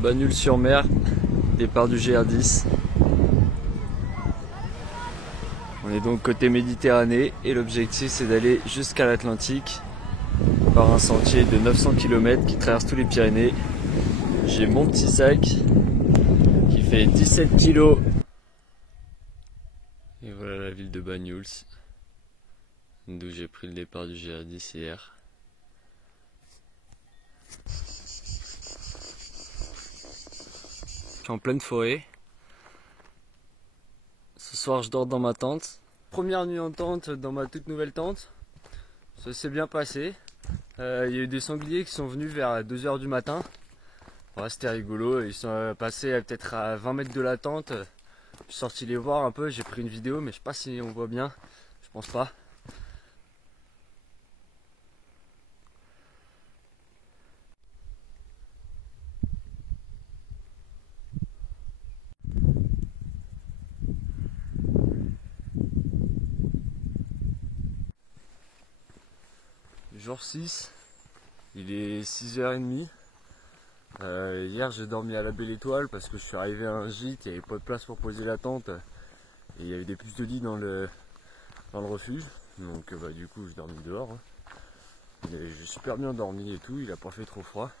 Bagnols-sur-Mer, départ du GR10. On est donc côté Méditerranée et l'objectif c'est d'aller jusqu'à l'Atlantique par un sentier de 900 km qui traverse tous les Pyrénées. J'ai mon petit sac qui fait 17 kg. Et voilà la ville de Bagnols, d'où j'ai pris le départ du GR10 hier. Je suis en pleine forêt. Ce soir je dors dans ma tente. Première nuit en tente dans ma toute nouvelle tente. Ça s'est bien passé. Il y a eu des sangliers qui sont venus vers 2 h du matin. Ouais, c'était rigolo. Ils sont passés peut-être à 20 mètres de la tente. Je suis sorti les voir un peu. J'ai pris une vidéo mais je sais pas si on voit bien. Je pense pas. Jour 6, il est 6 h 30. Hier j'ai dormi à la Belle Étoile parce que je suis arrivé à un gîte, il n'y avait pas de place pour poser la tente et il y avait des puces de lit dans le refuge. Donc du coup j'ai dormi dehors. J'ai super bien dormi et tout, il a pas fait trop froid.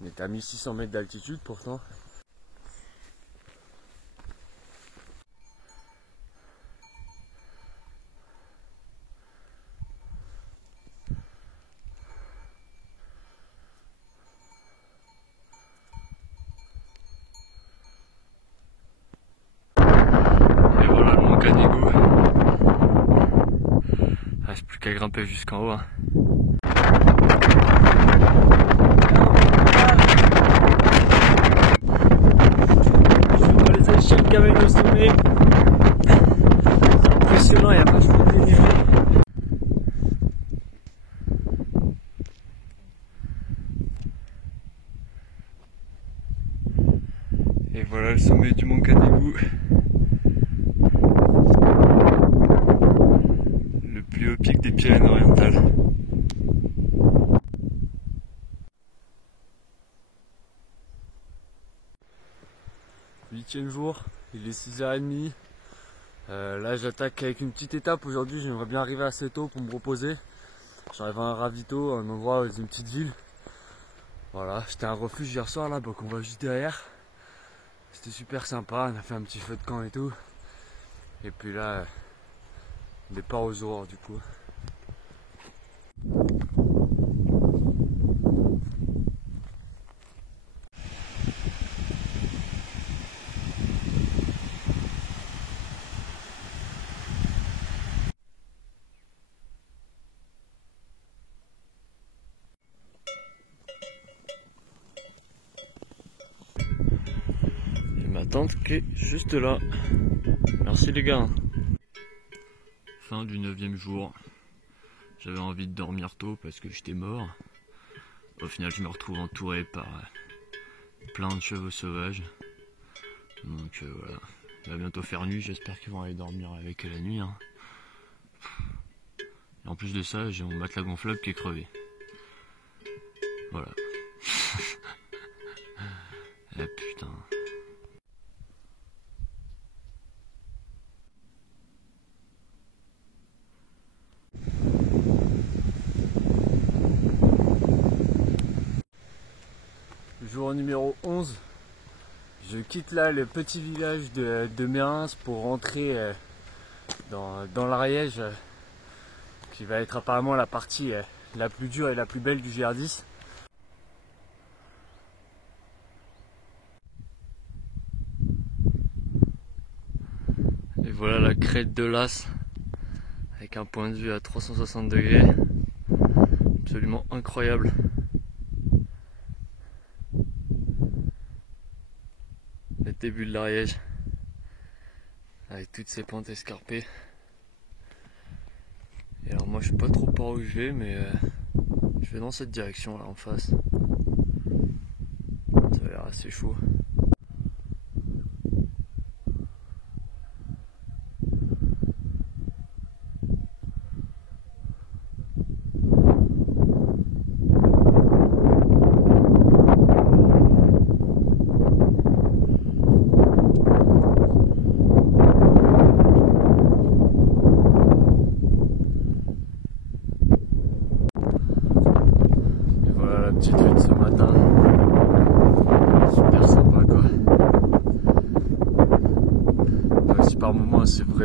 On était à 1600 mètres d'altitude pourtant. Reste plus qu'à grimper jusqu'en haut. Je suis dans les échelles qui amènent au sommet. C'est impressionnant, il y a vachement de dénivelé. Et voilà le sommet du Mont Canigou. Le plus haut pic des Pyrénées-Orientales. Huitième jour, il est 6 h 30. Là j'attaque avec une petite étape aujourd'hui, j'aimerais bien arriver assez tôt pour me reposer. J'arrive à un ravito, un endroit, une petite ville. Voilà, j'étais à un refuge hier soir là, donc on va juste derrière. C'était super sympa, on a fait un petit feu de camp et tout. Et puis là, départ aux aurores du coup. Ma tente qui est juste là. Merci les gars. Fin du 9e jour. J'avais envie de dormir tôt parce que j'étais mort. Au final je me retrouve entouré par plein de chevaux sauvages. Donc voilà. Il va bientôt faire nuit, j'espère qu'ils vont aller dormir avec la nuit. Et en plus de ça, j'ai mon matelas gonflable qui est crevé. Voilà. Ah putain. Jour numéro 11, je quitte là le petit village de Mérins pour rentrer dans l'Ariège, qui va être apparemment la partie la plus dure et la plus belle du GR10. Et voilà la crête de l'As, avec un point de vue à 360 degrés, absolument incroyable. Le début de l'Ariège, avec toutes ces pentes escarpées. Et alors moi je sais pas trop par où je vais, mais je vais dans cette direction là en face. Ça a l'air assez chaud.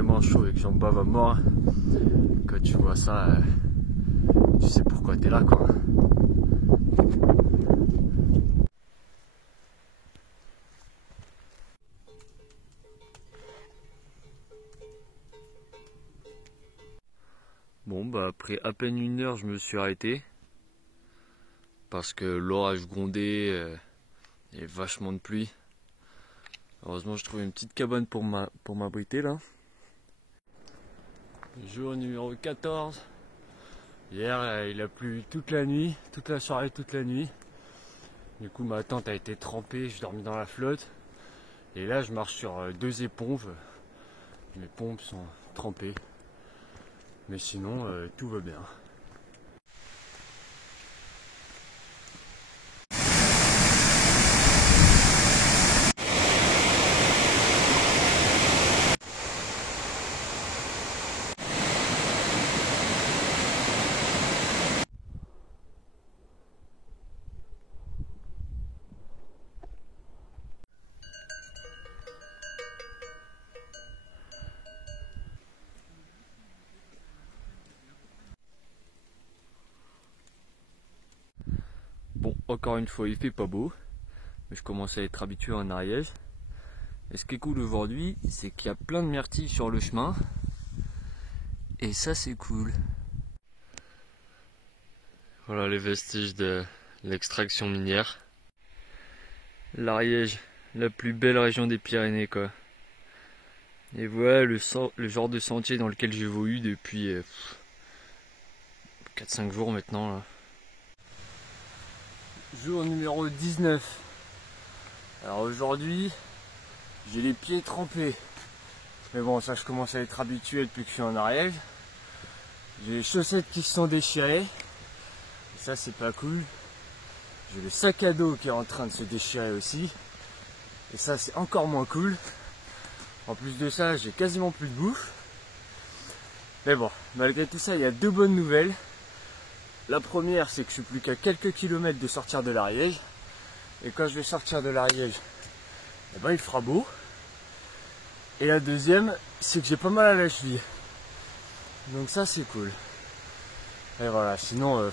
vraiment chaud et que j'en bave à mort, quand tu vois ça, tu sais pourquoi t'es là quoi. Bon bah après à peine 1 heure je me suis arrêté parce que l'orage grondait et vachement de pluie. Heureusement je trouve une petite cabane pour m'abriter là. Jour numéro 14. Hier il a plu toute la nuit, toute la soirée, toute la nuit. Du coup ma tente a été trempée, je dormis dans la flotte. Et là je marche sur 2 éponges. Mes pompes sont trempées. Mais sinon tout va bien. Bon, encore une fois, il fait pas beau, mais je commence à être habitué en Ariège. Et ce qui est cool aujourd'hui, c'est qu'il y a plein de myrtilles sur le chemin. Et ça, c'est cool. Voilà les vestiges de l'extraction minière. L'Ariège, la plus belle région des Pyrénées, quoi. Et voilà le genre de sentier dans lequel j'évolue depuis 4-5 jours maintenant, là. Jour numéro 19. Alors aujourd'hui, j'ai les pieds trempés. Mais bon, ça je commence à être habitué depuis que je suis en Ariège. J'ai les chaussettes qui se sont déchirées. Et ça c'est pas cool. J'ai le sac à dos qui est en train de se déchirer aussi. Et ça c'est encore moins cool. En plus de ça, j'ai quasiment plus de bouffe. Mais bon, malgré tout ça, il y a 2 bonnes nouvelles. La première, c'est que je suis plus qu'à quelques kilomètres de sortir de l'Ariège. Et quand je vais sortir de l'Ariège, eh ben, il fera beau. Et la deuxième, c'est que j'ai pas mal à la cheville. Donc ça, c'est cool. Et voilà, sinon,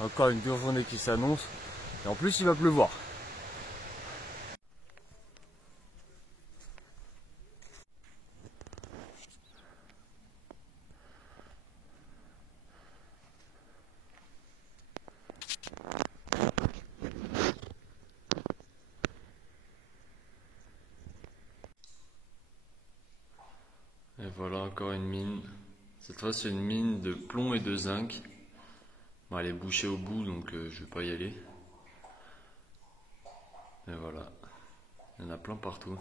encore une dure journée qui s'annonce. Et en plus, il va pleuvoir. Et voilà encore une mine. Cette fois c'est une mine de plomb et de zinc. Bon, elle est bouchée au bout donc je vais pas y aller. Et voilà. Il y en a plein partout.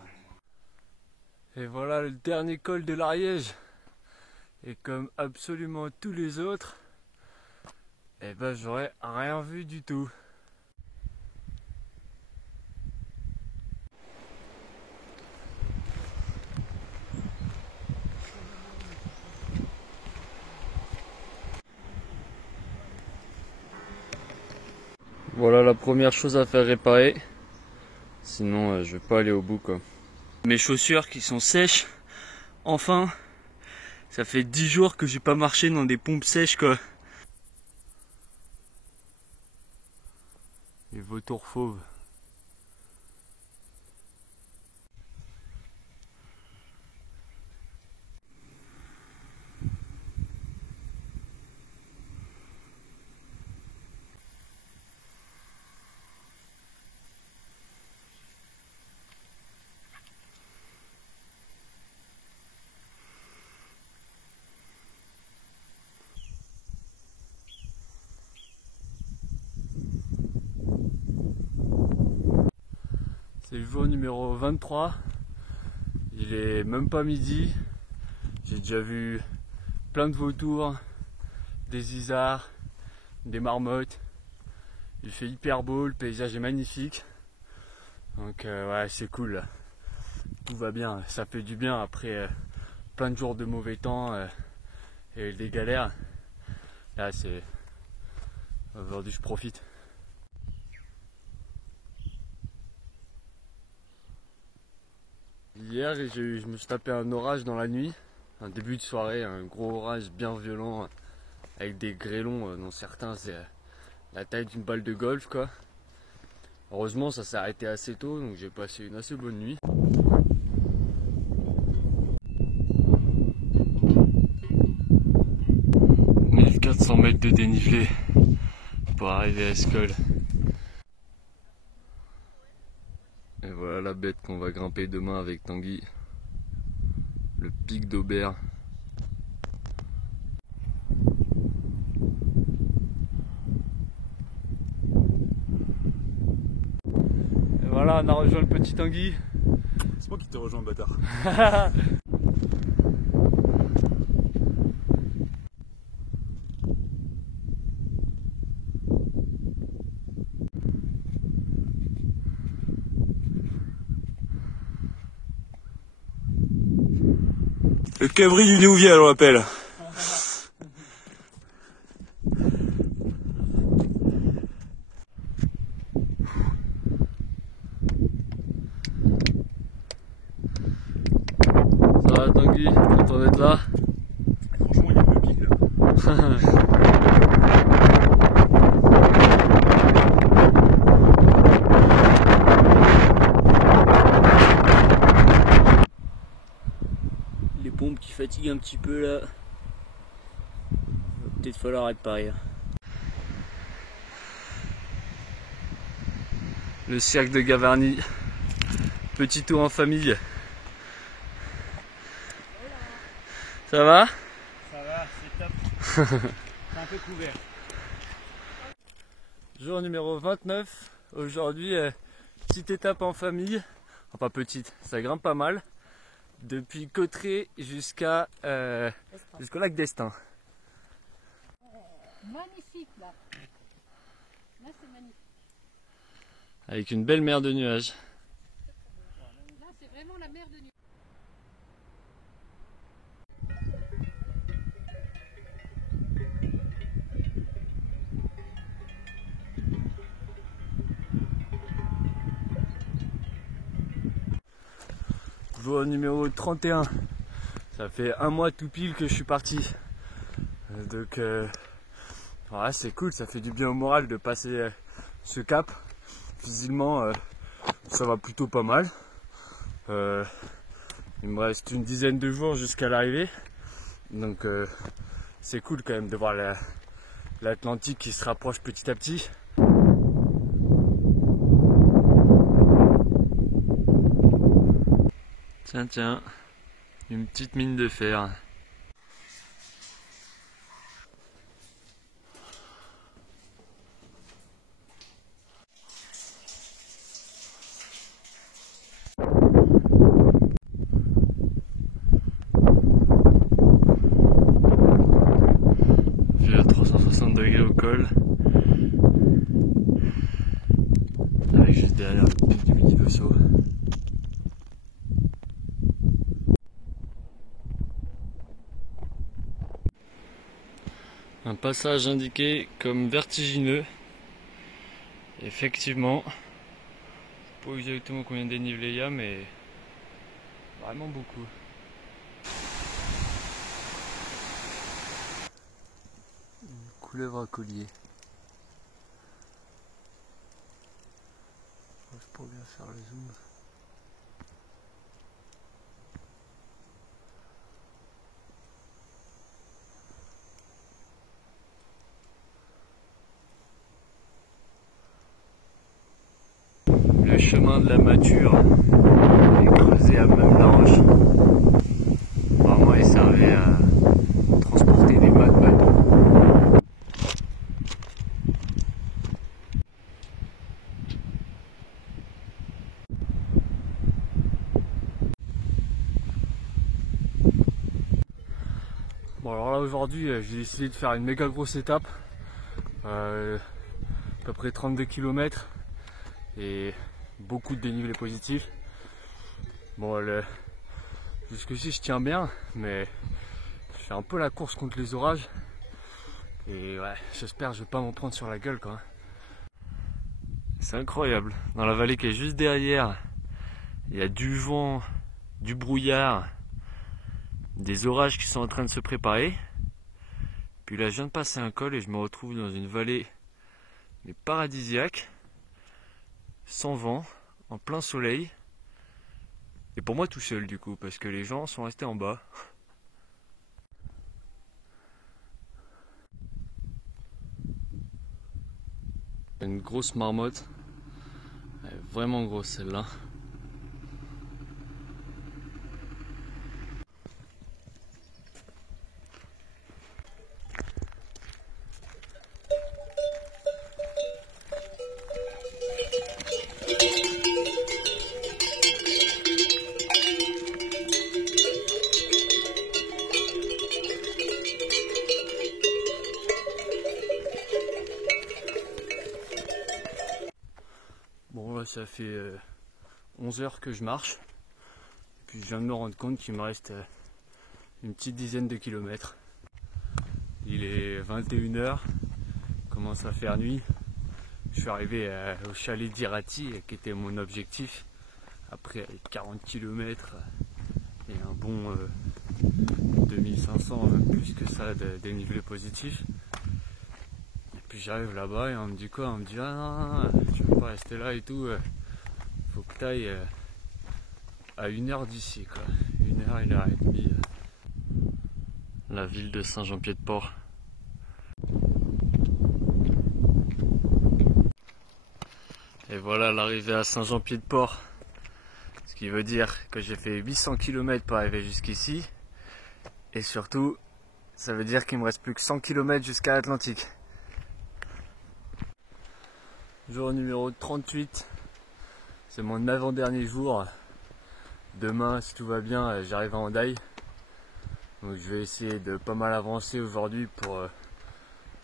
Et voilà le dernier col de l'Ariège. Et comme absolument tous les autres, eh ben j'aurais rien vu du tout. Voilà la première chose à faire réparer. Sinon je vais pas aller au bout quoi. Mes chaussures qui sont sèches. Enfin, ça fait 10 jours que j'ai pas marché dans des pompes sèches quoi. Les vautours fauves. C'est le jour numéro 23. Il est même pas midi. J'ai déjà vu plein de vautours, des isards, des marmottes. Il fait hyper beau, le paysage est magnifique. Donc ouais, c'est cool là. Tout va bien, ça fait du bien après plein de jours de mauvais temps et des galères. Là c'est... Aujourd'hui je profite. Hier je me suis tapé un orage dans la nuit, un début de soirée, un gros orage bien violent avec des grêlons dont certains c'est la taille d'une balle de golf quoi. Heureusement ça s'est arrêté assez tôt donc j'ai passé une assez bonne nuit. « 1400 mètres de dénivelé pour arriver à Escol. Et voilà la bête qu'on va grimper demain avec Tanguy. Le pic d'Aubert. Et voilà, on a rejoint le petit Tanguy. C'est moi qui t'ai rejoint, bâtard. Le cabri du Néouvial, on l'appelle. Ça va Tanguy, content d'être là? Franchement, il y a le pic là. Les pompes qui fatiguent un petit peu là. Il va peut-être falloir être pareil. Le cirque de Gavarnie. Petit tour en famille. Ça va? Ça va, c'est top. C'est un peu couvert. Jour numéro 29. Aujourd'hui, petite étape en famille. Enfin petite, ça grimpe pas mal. Depuis Cauterets jusqu'au lac d'Estaing. Magnifique là. Là c'est magnifique. Avec une belle mer de nuages. Là c'est vraiment la mer de nuit. Jour numéro 31. Ça fait un mois tout pile que je suis parti. Donc voilà, c'est cool, ça fait du bien au moral de passer ce cap. Physiquement, ça va plutôt pas mal. Il me reste une dizaine de jours jusqu'à l'arrivée. Donc c'est cool quand même de voir l'Atlantique qui se rapproche petit à petit. Tiens, une petite mine de fer. Vue à 360 degrés au col. Avec juste derrière le pic du Midi d'Ossau. Un passage indiqué comme vertigineux. Effectivement, je sais pas exactement combien de dénivelé il y a, mais vraiment beaucoup. Une couleuvre à collier. Je pourrais bien faire le zoom. Le chemin de la Mature est creusé à même la roche. Apparemment il servait à transporter des magmas. Bon alors là aujourd'hui j'ai décidé de faire une méga grosse étape. À peu près 32 km et beaucoup de dénivelé positif. Bon jusqu'ici je tiens bien mais je fais un peu la course contre les orages et ouais j'espère que je vais pas m'en prendre sur la gueule quoi. C'est incroyable, dans la vallée qui est juste derrière il y a du vent, du brouillard des orages qui sont en train de se préparer. Puis là je viens de passer un col et je me retrouve dans une vallée mais paradisiaque, sans vent, en plein soleil. Et pour moi tout seul du coup, parce que les gens sont restés en bas. Une grosse marmotte, elle est vraiment grosse celle-là. Bon là ça fait 11 heures que je marche, puis je viens de me rendre compte qu'il me reste une petite dizaine de kilomètres. Il est 21 h, commence à faire nuit. Je suis arrivé au chalet d'Irati qui était mon objectif, après 40 km et un bon 2500, plus que ça, de dénivelé positif. Puis j'arrive là-bas et on me dit quoi? On me dit ah non, tu peux pas rester là et tout, faut que tu ailles à 1 heure d'ici quoi, 1 heure, 1 heure et demie. La ville de Saint-Jean-Pied-de-Port. Et voilà l'arrivée à Saint-Jean-Pied-de-Port, ce qui veut dire que j'ai fait 800 km pour arriver jusqu'ici, et surtout ça veut dire qu'il me reste plus que 100 km jusqu'à l'Atlantique. Jour numéro 38, c'est mon avant-dernier jour. Demain, si tout va bien, j'arrive à Hendaye. Donc je vais essayer de pas mal avancer aujourd'hui pour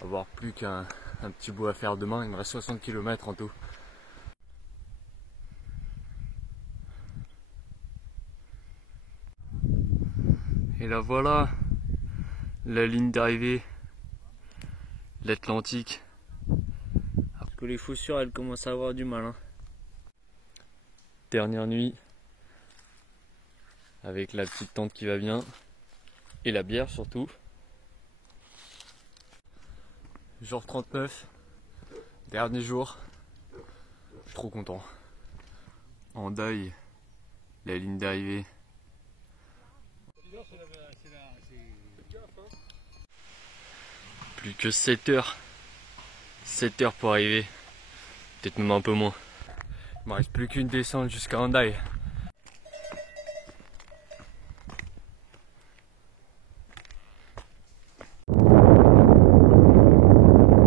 avoir plus qu'un petit bout à faire demain. Il me reste 60 km en tout. Et là voilà, la ligne d'arrivée, l'Atlantique. Que les chaussures elles commencent à avoir du mal. Hein. Dernière nuit, avec la petite tente qui va bien, et la bière surtout. Jour 39, dernier jour, je suis trop content. Hendaye, la ligne d'arrivée. Plus que 7 heures. 7 heures pour arriver, peut-être même un peu moins. Il me reste plus qu'une descente jusqu'à Hendaye.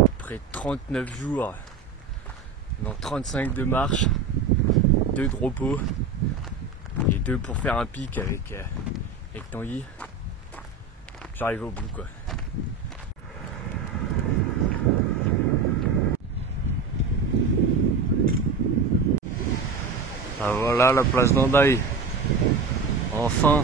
Après 39 jours, dans 35 de marche, 2 de repos et 2 pour faire un pic avec Tanguy, j'arrive au bout quoi. Ah voilà la place d'Hendaye, enfin.